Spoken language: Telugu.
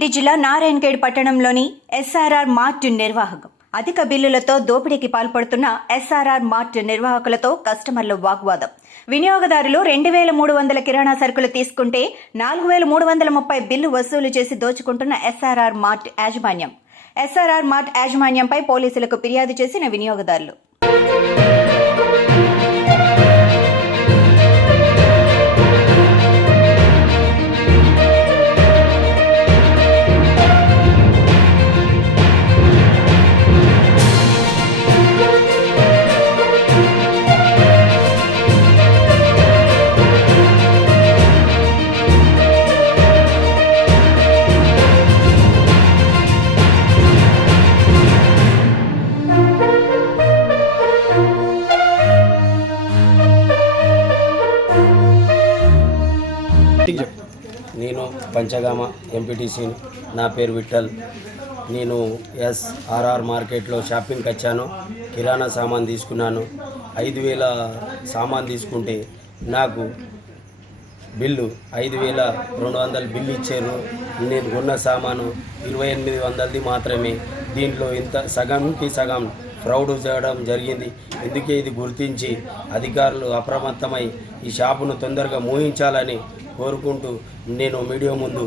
రంగారెడ్డి జిల్లా నారాయణఖేడ్ పట్టణంలోని ఎస్ఆర్ఆర్ మార్ట్ నిర్వాహకం అధిక బిల్లులతో దోపిడీకి పాల్పడుతున్న ఎస్ఆర్ఆర్ మార్ట్ నిర్వాహకులతో కస్టమర్ల వాగ్వాదం. వినియోగదారులు 2300 కిరాణా సరుకులు తీసుకుంటే 4330 బిల్లు వసూలు చేసి దోచుకుంటున్న ఎస్ఆర్ఆర్ మార్ట్ యాజమాన్యంపై పోలీసులకు ఫిర్యాదు చేసిన వినియోగదారులు. నేను పంచగామ ఎంపీటీసీ. నా పేరు విఠల్. నేను ఎస్ఆర్ఆర్ మార్కెట్లో షాపింగ్కి వచ్చాను. కిరాణా సామాన్ తీసుకున్నాను. 5000 సామాన్ తీసుకుంటే నాకు బిల్లు 5200 బిల్లు ఇచ్చారు. నేను కొన్న సామాను 2800 మాత్రమే. దీంట్లో ఇంత సగంకి సగం ఫ్రాడ్ చేయడం జరిగింది. అందుకే ఇది గుర్తించి అధికారులు అప్రమత్తమై ఈ షాపును తొందరగా మూయించాలని కోరుకుంటూ నేను మీడియా ముందు